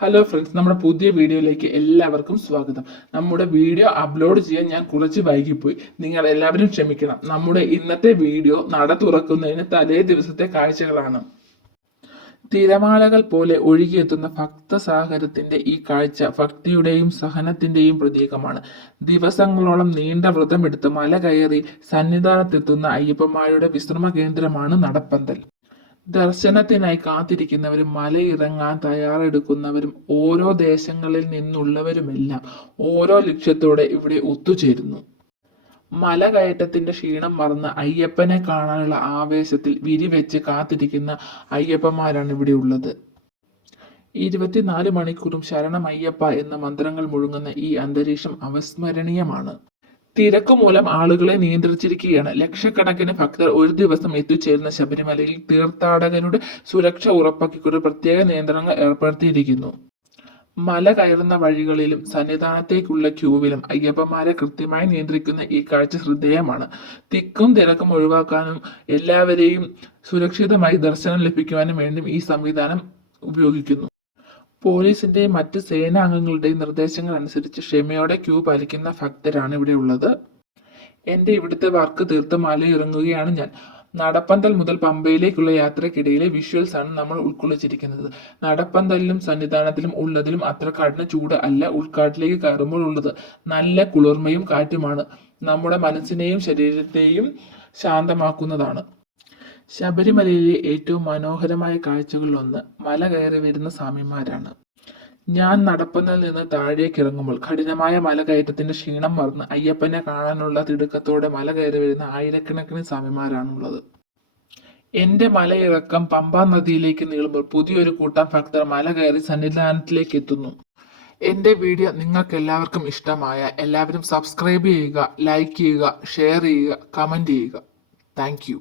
Hello friends, നമ്മുടെ പുതിയ വീഡിയോയിലേക്ക് എല്ലാവർക്കും സ്വാഗതം. നമ്മുടെ വീഡിയോ അപ്ലോഡ് ചെയ്യാൻ ഞാൻ കുറച്ച് വൈകിപ്പോയി. നിങ്ങൾ എല്ലാവരും ക്ഷമിക്കണം. നമ്മുടെ ഇന്നത്തെ വീഡിയോ നട തുറക്കുന്നതിന് തലേ ദിവസത്തെ കാഴ്ചകളാണ്. തിരമാലകൾ പോലെ ഒഴുകിയെത്തുന്ന ഭക്തസാഗരത്തിന്റെ ഈ കാഴ്ച ഭക്തിയുടെയും സഹനത്തിന്റെയും പ്രതീകമാണ്. ദിവസങ്ങളോളം നീണ്ട വ്രതമെടുത്ത് മല കയറി സന്നിധാനത്തെത്തുന്ന അയ്യപ്പന്മാരുടെ വിശ്രമ കേന്ദ്രമാണ് നടപ്പന്തൽ. ദർശനത്തിനായി കാത്തിരിക്കുന്നവരും മലയിറങ്ങാൻ തയ്യാറെടുക്കുന്നവരും ഓരോ ദേശങ്ങളിൽ നിന്നുള്ളവരുമെല്ലാം ഓരോ ലക്ഷ്യത്തോടെ ഇവിടെ ഒത്തുചേരുന്നു. മലകയറ്റത്തിന്റെ ക്ഷീണം മറന്ന് അയ്യപ്പനെ കാണാനുള്ള ആവേശത്തിൽ വിരിവെച്ച് കാത്തിരിക്കുന്ന അയ്യപ്പന്മാരാണ് ഇവിടെ ഉള്ളത്. 24 മണിക്കൂറും ശരണം അയ്യപ്പ എന്ന മന്ത്രങ്ങൾ മുഴങ്ങുന്ന ഈ അന്തരീക്ഷം അവിസ്മരണീയമാണ്. തിരക്ക് മൂലം ആളുകളെ നിയന്ത്രിച്ചിരിക്കുകയാണ്. ലക്ഷക്കണക്കിന് ഭക്തർ ഒരു ദിവസം എത്തിച്ചേരുന്ന ശബരിമലയിൽ തീർത്ഥാടകരുടെ സുരക്ഷ ഉറപ്പാക്കിക്കൊണ്ട് പ്രത്യേക നിയന്ത്രണങ്ങൾ ഏർപ്പെടുത്തിയിരിക്കുന്നു. മല കയറുന്ന വഴികളിലും സന്നിധാനത്തേക്കുള്ള ക്യൂവിലും അയ്യപ്പന്മാരെ കൃത്യമായി നിയന്ത്രിക്കുന്ന ഈ കാഴ്ച ശ്രദ്ധേയമാണ്. തിക്കും തിരക്കും ഒഴിവാക്കാനും എല്ലാവരെയും സുരക്ഷിതമായി ദർശനം ലഭിക്കുവാനും വേണ്ടി ഈ സംവിധാനം ഉപയോഗിക്കുന്നു. പോലീസിന്റെയും മറ്റ് സേനാംഗങ്ങളുടെയും നിർദ്ദേശങ്ങൾ അനുസരിച്ച് ക്ഷമയോടെ ക്യൂ പാലിക്കുന്ന ഭക്തരാണ് ഇവിടെ ഉള്ളത്. എൻ്റെ ഇവിടുത്തെ വർക്ക് തീർത്ത് മലയിറങ്ങുകയാണ് ഞാൻ. നടപ്പന്തൽ മുതൽ പമ്പയിലേക്കുള്ള യാത്രക്കിടയിലെ വിഷ്വൽസ് ആണ് നമ്മൾ ഉൾക്കൊള്ളിച്ചിരിക്കുന്നത്. നടപ്പന്തലിലും സന്നിധാനത്തിലും ഉള്ളതിലും അത്ര കഠിന ചൂട് അല്ല ഉൾക്കാട്ടിലേക്ക് കയറുമ്പോൾ ഉള്ളത്. നല്ല കുളിർമയും കാറ്റുമാണ്. നമ്മുടെ മനസ്സിനെയും ശരീരത്തെയും ശാന്തമാക്കുന്നതാണ്. ശബരിമലയിലെ ഏറ്റവും മനോഹരമായ കാഴ്ചകളിലൊന്ന് മല കയറി വരുന്ന സ്വാമിമാരാണ്. ഞാൻ നടപ്പന്തലിൽ നിന്ന് താഴേക്ക് ഇറങ്ങുമ്പോൾ കഠിനമായ മലകയറ്റത്തിന്റെ ക്ഷീണം മറന്ന് അയ്യപ്പനെ കാണാനുള്ള തിടുക്കത്തോടെ മല കയറി വരുന്ന ആയിരക്കണക്കിന് സ്വാമിമാരാണുള്ളത്. എന്റെ മലയിറക്കം പമ്പാ നദിയിലേക്ക് നീളുമ്പോൾ പുതിയൊരു കൂട്ടം ഭക്തർ മല കയറി സന്നിധാനത്തിലേക്ക് എത്തുന്നു. എന്റെ വീഡിയോ നിങ്ങൾക്ക് എല്ലാവർക്കും ഇഷ്ടമായ എല്ലാവരും സബ്സ്ക്രൈബ് ചെയ്യുക, ലൈക്ക് ചെയ്യുക, ഷെയർ ചെയ്യുക, കമന്റ് ചെയ്യുക. Thank you.